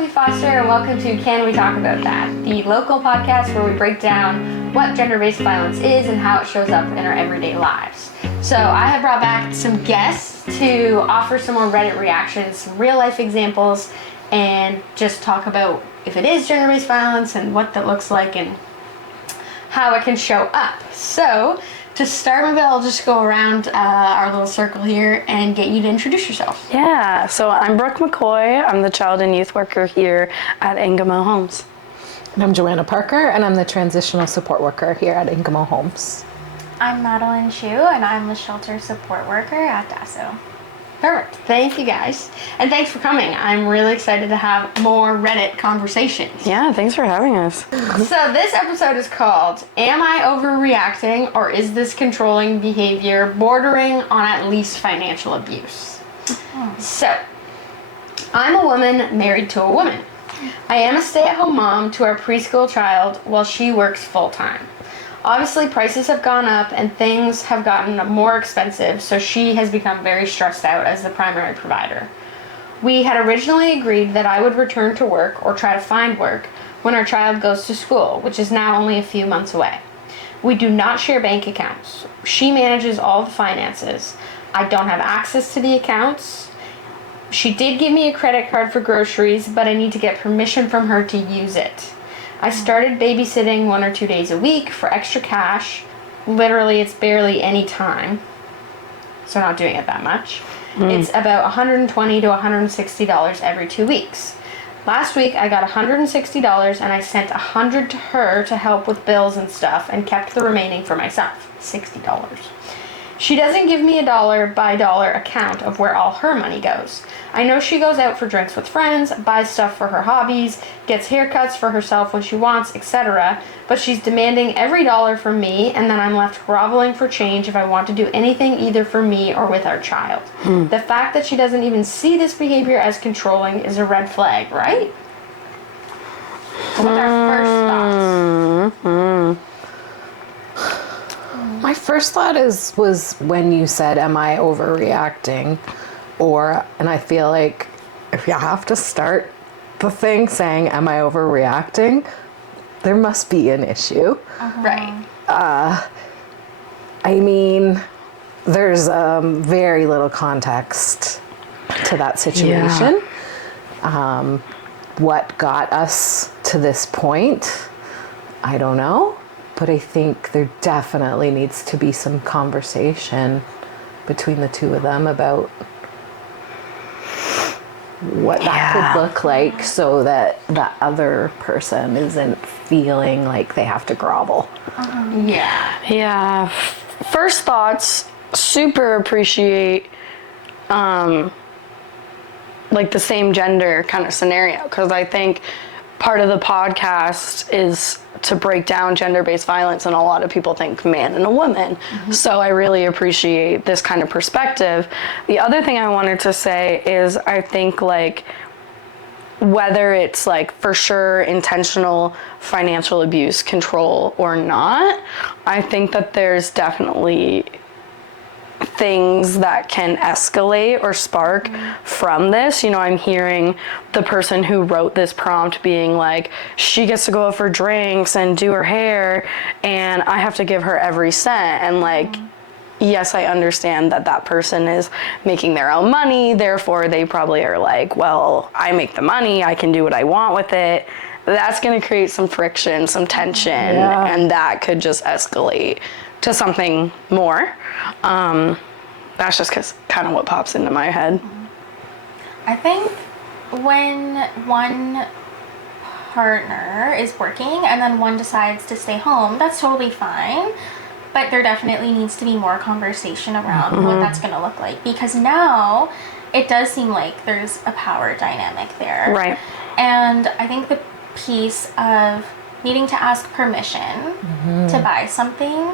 Hello, I'm Foster, and welcome to Can We Talk About That, the local podcast where we break down what gender-based violence is and how it shows up in our everyday lives. So I have brought back some guests to offer some more Reddit reactions, some real-life examples, and just talk about if it is gender-based violence and what that looks like and how it can show up. So to start, maybe I'll just go around our little circle here and get you to introduce yourself. Yeah, so I'm Brooke McCoy. I'm the child and youth worker here at Ingamo Homes. And I'm Joanna Parker, and I'm the transitional support worker here at Ingamo Homes. I'm Madeline Chu, and I'm the shelter support worker at DASO. Perfect. Thank you guys. And thanks for coming. I'm really excited to have more Reddit conversations. Yeah, thanks for having us. So this episode is called, Am I Overreacting, or is this controlling behavior bordering on at least financial abuse? So, I'm a woman married to a woman. I am a stay-at-home mom to our preschool child while she works full-time. Obviously, prices have gone up and things have gotten more expensive, so she has become very stressed out as the primary provider. We had originally agreed that I would return to work or try to find work when our child goes to school, which is now only a few months away. We do not share bank accounts. She manages all the finances. I don't have access to the accounts. She did give me a credit card for groceries, but I need to get permission from her to use it. I started babysitting 1 or 2 days a week for extra cash. Literally, it's barely any time, so not doing it that much. It's about $120 to $160 every 2 weeks. Last week, I got $160 and I sent $100 to her to help with bills and stuff and kept the remaining for myself, $60. She doesn't give me a dollar by dollar account of where all her money goes. I know she goes out for drinks with friends, buys stuff for her hobbies, gets haircuts for herself when she wants, etc. But she's demanding every dollar from me, and then I'm left groveling for change if I want to do anything either for me or with our child. The fact that she doesn't even see this behavior as controlling is a red flag, right? So what's our first thoughts? My first thought was when you said, am I overreacting? And I feel like if you have to start the thing saying, am I overreacting? There must be an issue. Right. I mean, there's very little context to that situation. Yeah. What got us to this point, I don't know. But I think there definitely needs to be some conversation between the two of them about what that could look like so that the other person isn't feeling like they have to grovel. Yeah. First thoughts, super appreciate like the same gender kind of scenario, because I think part of the podcast is to break down gender-based violence, and a lot of people think man and a woman. So I really appreciate this kind of perspective. The other thing I wanted to say is I think like whether it's like for sure intentional financial abuse control or not, I think that there's definitely things that can escalate or spark from this. You know, I'm hearing the person who wrote this prompt being like, she gets to go out for drinks and do her hair and I have to give her every cent. And like, yes, I understand that that person is making their own money, therefore they probably are like, well, I make the money, I can do what I want with it. That's going to create some friction, some tension, and that could just escalate to something more. That's just kind of what pops into my head. I think when one partner is working and then one decides to stay home, that's totally fine. But there definitely needs to be more conversation around what that's going to look like. Because now it does seem like there's a power dynamic there. Right. And I think the piece of needing to ask permission to buy something,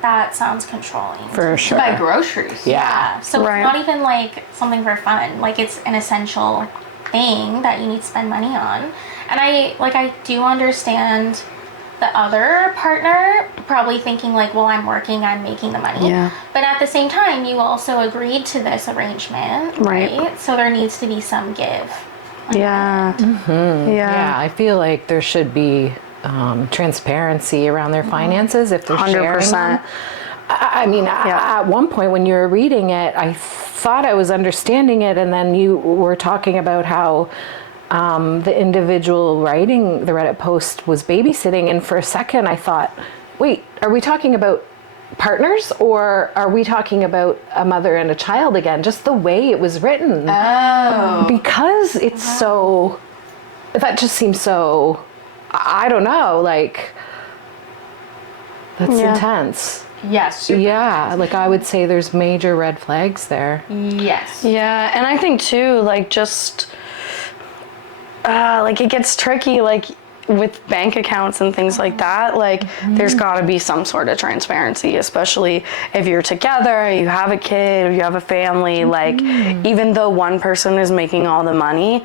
that sounds controlling. For sure. To buy groceries. Yeah. So Right. it's not even like something for fun. Like it's an essential thing that you need to spend money on. And I do understand the other partner probably thinking like, well, I'm working, I'm making the money. Yeah. But at the same time, you also agreed to this arrangement, Right. right? So there needs to be some give. Yeah. Yeah, I feel like there should be transparency around their finances if they're sharing 100%. them. I mean, at one point when you were reading it, I thought I was understanding it, and then you were talking about how the individual writing the Reddit post was babysitting, and for a second I thought, wait, are we talking about partners or are we talking about a mother and a child again? Just the way it was written. Oh. Because it's so, that just seems so, I don't know, like, that's intense. Yes. Super Yeah, like I would say there's major red flags there. Yes. Yeah, and I think too, like just like it gets tricky, like with bank accounts and things like that. Like there's got to be some sort of transparency, especially if you're together, you have a kid, you have a family. Like even though one person is making all the money,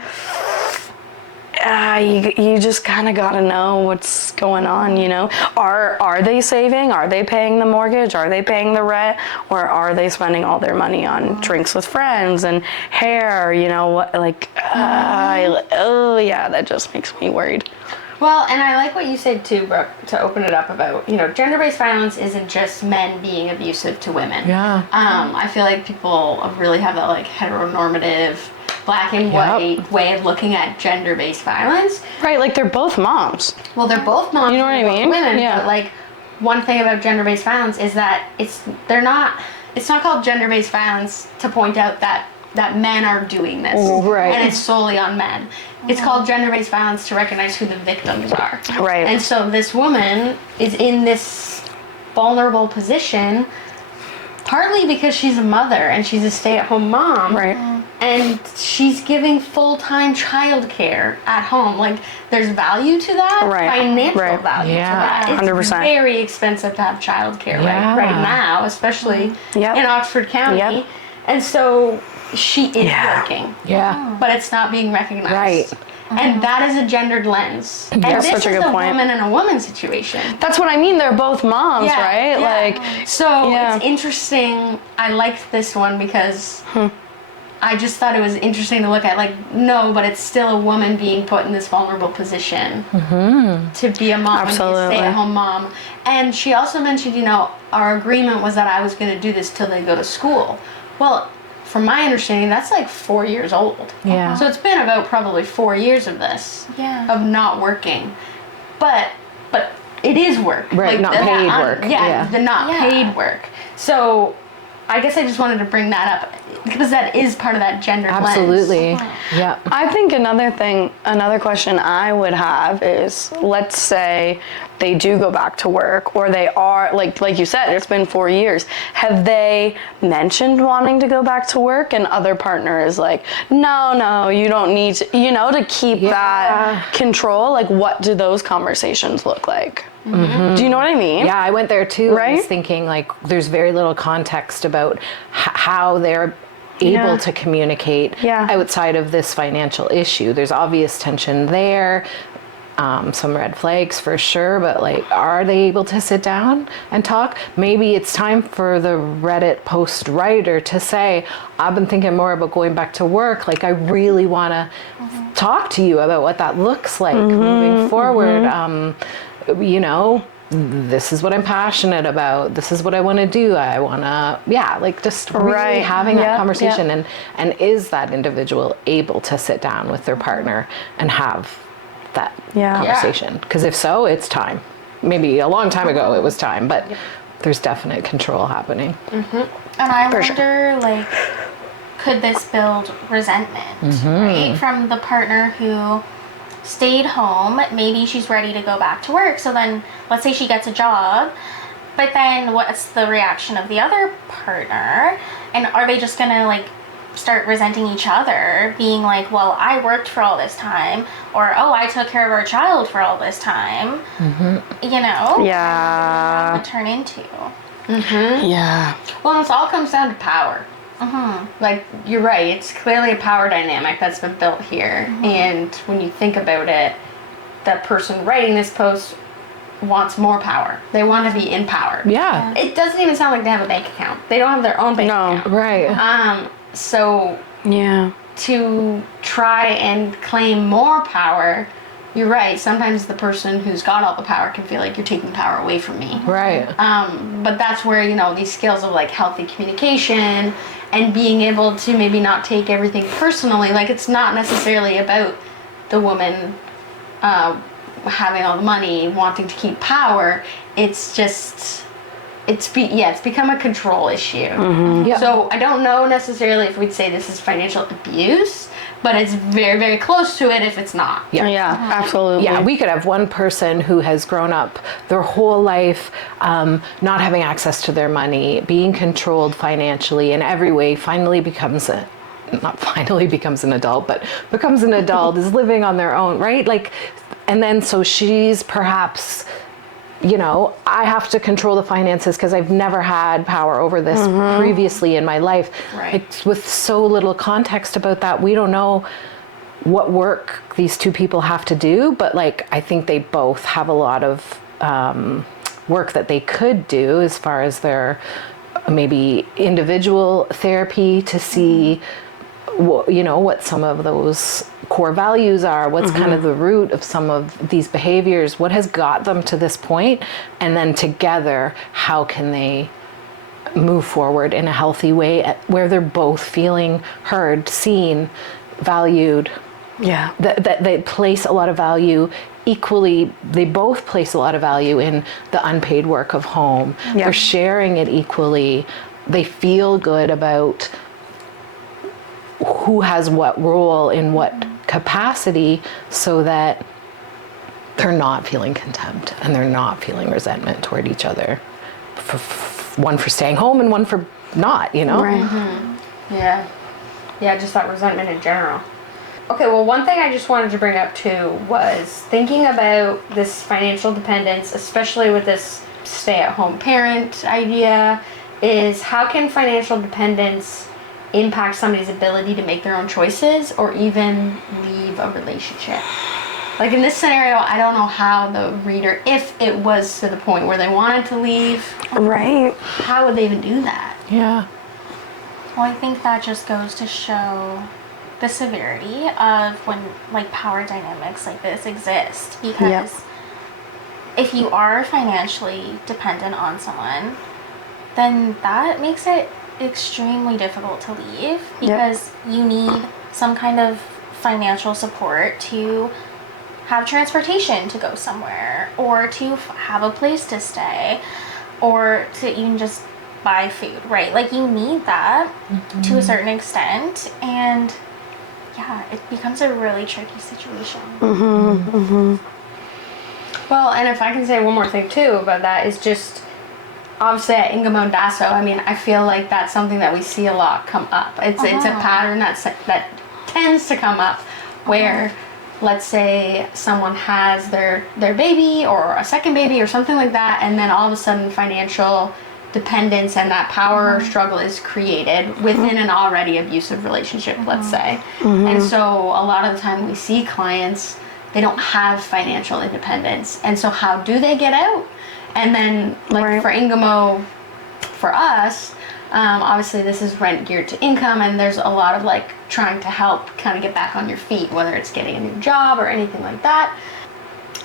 you just kind of got to know what's going on, you know? Are they saving? Are they paying the mortgage? Are they paying the rent? Or are they spending all their money on drinks with friends and hair, you know? What, like, oh yeah, that just makes me worried. Well, and I like what you said too, Brooke, to open it up about, you know, gender-based violence isn't just men being abusive to women. Yeah. I feel like people really have that like heteronormative, black and white way of looking at gender-based violence. Right, like they're both moms. Well, they're both moms. You know what I they're both mean? Women, Yeah. but like one thing about gender-based violence is that it's not called gender-based violence to point out that men are doing this. Right. And it's solely on men. It's called gender-based violence to recognize who the victims are. Right. And so this woman is in this vulnerable position partly because she's a mother and she's a stay-at-home mom. Right. And she's giving full-time childcare at home. Like, there's value to that, Right. financial Right. value Yeah. to that. It's 100%. very expensive to have childcare Yeah. right now, especially Yep. in Oxford County. Yep. And so she is working, Yeah. but it's not being recognized. Right. And that is a gendered lens. And That's this such a is good a point. woman and a woman situation. That's what I mean. They're both moms, right? yeah. Like, So yeah. it's interesting. I liked this one because I just thought it was interesting to look at. Like, no, but it's still a woman being put in this vulnerable position to be a mom, and be a Absolutely. stay-at-home mom. And she also mentioned, you know, our agreement was that I was going to do this till they go to school. Well, from my understanding, that's like 4 years old. Yeah. So it's been about probably 4 years of this. Yeah. Of not working. But it is work. Right, not the- paid work. Yeah, Yeah. the not Yeah. paid work. So I guess I just wanted to bring that up because that is part of that gender lens. Absolutely. Yeah. I think another question I would have is, let's say they do go back to work, or they are, like you said, it's been 4 years. Have they mentioned wanting to go back to work, and other partner is like, no, you don't need to, you know, to keep that control? Like, what do those conversations look like? Do you know what I mean? Yeah, I went there too. I Right? was thinking like there's very little context about how they're able Yeah. to communicate Yeah. outside of this financial issue. There's obvious tension there. Some red flags for sure, but like, are they able to sit down and talk? Maybe it's time for the Reddit post writer to say, I've been thinking more about going back to work. Like, I really want to talk to you about what that looks like moving forward. You know, this is what I'm passionate about. This is what I want to do. I want to, like just really Right. having that Yep, conversation. yep. And is that individual able to sit down with their partner and have that Yeah. conversation? Because if so, it's time. Maybe a long time ago it was time, but there's definite control happening. And I For wonder, sure. like, could this build resentment, right? From the partner who stayed home. Maybe she's ready to go back to work. So then, let's say she gets a job, but then what's the reaction of the other partner? And are they just gonna, like, start resenting each other, being like, well, I worked for all this time, or, oh, I took care of our child for all this time, you know? Yeah. What would turn into? Yeah. Well, it all comes down to power. Like, you're right, it's clearly a power dynamic that's been built here. And when you think about it, the person writing this post wants more power. They want to be in power. Yeah. It doesn't even sound like they have a bank account. They don't have their own bank No. account. Right. So Yeah. to try and claim more power, you're right. Sometimes the person who's got all the power can feel like you're taking power away from me. Right. But that's where, you know, these skills of like healthy communication and being able to maybe not take everything personally. Like, it's not necessarily about the woman having all the money, wanting to keep power. It's just, it's become a control issue. Yeah. So I don't know necessarily if we'd say this is financial abuse, but it's very, very close to it if it's not. Yeah, absolutely. Yeah, we could have one person who has grown up their whole life not having access to their money, being controlled financially in every way, finally becomes an adult, but becomes an adult, is living on their own, right? Like, and then so she's perhaps, you know, I have to control the finances because I've never had power over this previously in my life. Right. It's with so little context about that. We don't know what work these two people have to do, but like, I think they both have a lot of work that they could do as far as their maybe individual therapy to see what some of those core values are, what's kind of the root of some of these behaviors, what has got them to this point, and then together, how can they move forward in a healthy way where they're both feeling heard, seen, valued. Yeah. That they place a lot of value equally, they both place a lot of value in the unpaid work of home. Yeah. They're sharing it equally. They feel good about who has what role in what capacity, so that they're not feeling contempt and they're not feeling resentment toward each other. One for staying home and one for not, you know? Right. Yeah. Yeah, just that resentment in general. Okay, well, one thing I just wanted to bring up too was thinking about this financial dependence, especially with this stay-at-home parent idea, is how can financial dependence impact somebody's ability to make their own choices or even leave a relationship? Like in this scenario, I don't know how the reader, if it was to the point where they wanted to leave, Right. how would they even do that? Yeah. Well, I think that just goes to show the severity of when like power dynamics like this exist, because if you are financially dependent on someone, then that makes it extremely difficult to leave, because you need some kind of financial support to have transportation to go somewhere, or to have a place to stay, or to even just buy food, right? Like, you need that to a certain extent, and yeah, it becomes a really tricky situation. Well, and if I can say one more thing too about that, is just obviously at Ingamo and DASO, I mean, I feel like that's something that we see a lot come up. It's a pattern that tends to come up where, let's say someone has their baby or a second baby or something like that, and then all of a sudden financial dependence and that power struggle is created within an already abusive relationship, let's say. And so a lot of the time we see clients, they don't have financial independence. And so how do they get out? And then, like for Ingamo, for us, obviously this is rent geared to income, and there's a lot of like trying to help kind of get back on your feet, whether it's getting a new job or anything like that.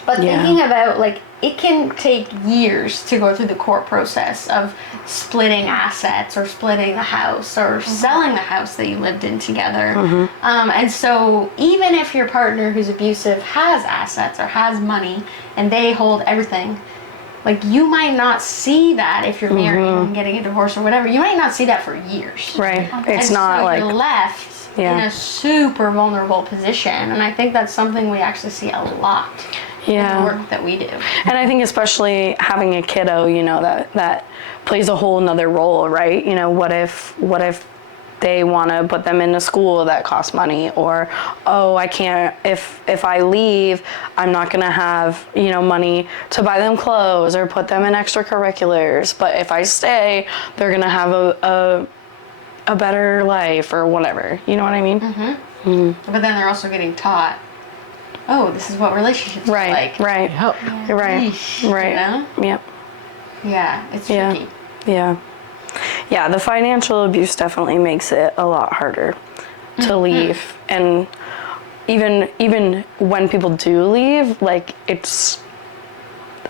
But thinking about, like, it can take years to go through the court process of splitting assets or splitting the house or selling the house that you lived in together. And so even if your partner who's abusive has assets or has money and they hold everything, like, you might not see that if you're married and getting a divorce or whatever. You might not see that for years. Right. It's And not so like you're left in a super vulnerable position. And I think that's something we actually see a lot in the work that we do. And I think especially having a kiddo, you know, that plays a whole nother role, right? You know, what if they want to put them in a school that costs money, or, oh, I can't, if I leave, I'm not going to have, you know, money to buy them clothes or put them in extracurriculars. But if I stay, they're going to have a better life or whatever. You know what I mean? But then they're also getting taught, oh, this is what relationships are like. Right. Yep. Right. Yeesh, Right. You know? Yep. Yeah, it's tricky. Yeah, the financial abuse definitely makes it a lot harder. to leave. And even when people do leave, like, it's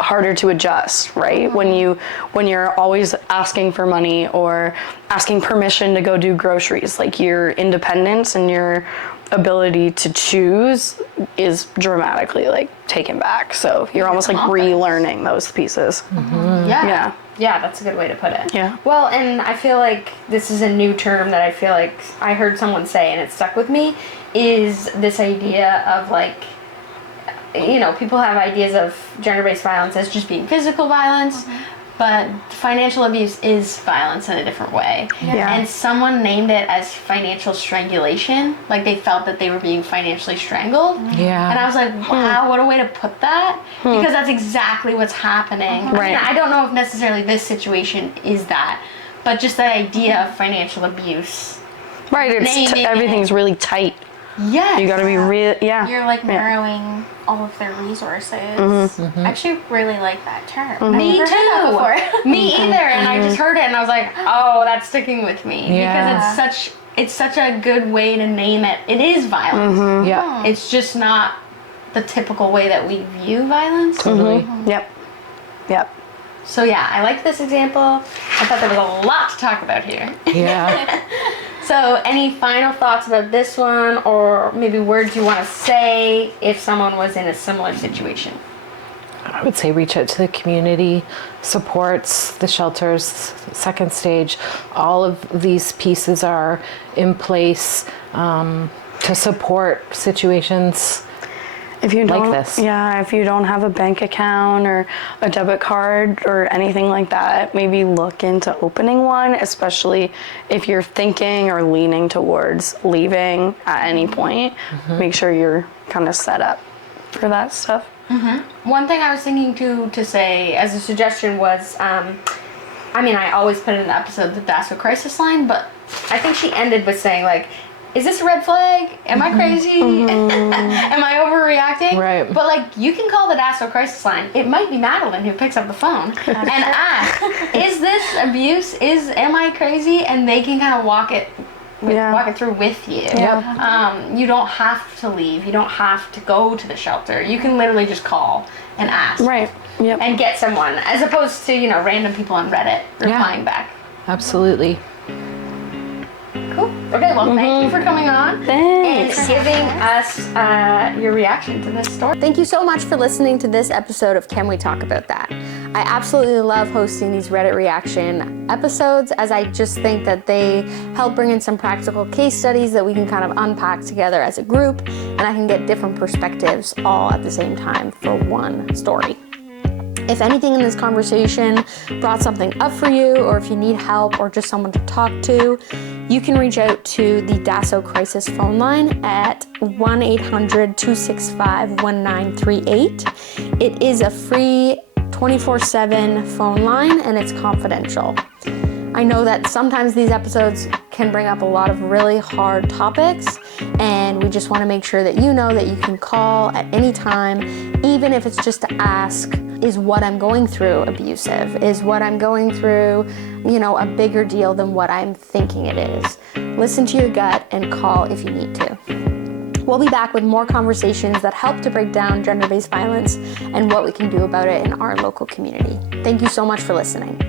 harder to adjust, right? When you're always asking for money or asking permission to go do groceries, like, your independence and your ability to choose is dramatically, like, taken back. So you're almost like relearning those pieces. Yeah. Yeah, that's a good way to put it. Yeah. Well, and I feel like this is a new term that I feel like I heard someone say and it stuck with me, is this idea of, like, you know, people have ideas of gender-based violence as just being physical violence, but financial abuse is violence in a different way. Yeah. And someone named it as financial strangulation, like they felt that they were being financially strangled. Yeah. And I was like, wow, what a way to put that, because that's exactly what's happening. Right. I don't know if necessarily this situation is that, but just that idea of financial abuse. Right, Naming everything's really tight. Yes. You gotta be real, yeah. You're like narrowing all of their resources. I actually really like that term. Me I've never heard that too. Me either. And I just heard it and I was like, oh, that's sticking with me. Yeah. Because it's such a good way to name it. It is violence. Yeah. It's just not the typical way that we view violence. Totally. Yep. So yeah, I liked this example. I thought there was a lot to talk about here. Yeah. So any final thoughts about this one, or maybe words you want to say if someone was in a similar situation? I would say reach out to the community, supports, the shelters, second stage. All of these pieces are in place to support situations If you don't, like this. Yeah, if you don't have a bank account or a debit card or anything like that, maybe look into opening one, especially if you're thinking or leaning towards leaving at any point. Make sure you're kind of set up for that stuff. One thing I was thinking to say as a suggestion was, I mean, I always put in the episode the DASO crisis line, but I think she ended with saying, like, is this a red flag? Am I crazy? Am I overreacting? Right. But, like, you can call the DASO crisis line. It might be Madeline who picks up the phone and ask, is this abuse? Am I crazy? And they can kind of walk it through with you. You don't have to leave. You don't have to go to the shelter. You can literally just call and ask. Right. Yep. And get someone, as opposed to, you know, random people on Reddit replying back. Absolutely. Cool. Okay, well, thank you for coming on Thanks. and giving us your reaction to this story. Thank you so much for listening to this episode of Can We Talk About That? I absolutely love hosting these Reddit reaction episodes, as I just think that they help bring in some practical case studies that we can kind of unpack together as a group, and I can get different perspectives all at the same time for one story. If anything in this conversation brought something up for you, or if you need help or just someone to talk to, you can reach out to the DASO crisis phone line at 1-800-265-1938. It is a free 24/7 phone line and it's confidential. I know that sometimes these episodes can bring up a lot of really hard topics, and we just want to make sure that you know that you can call at any time, even if it's just to ask, is what I'm going through abusive? Is what I'm going through, you know, a bigger deal than what I'm thinking it is? Listen to your gut and call if you need to. We'll be back with more conversations that help to break down gender-based violence and what we can do about it in our local community. Thank you so much for listening.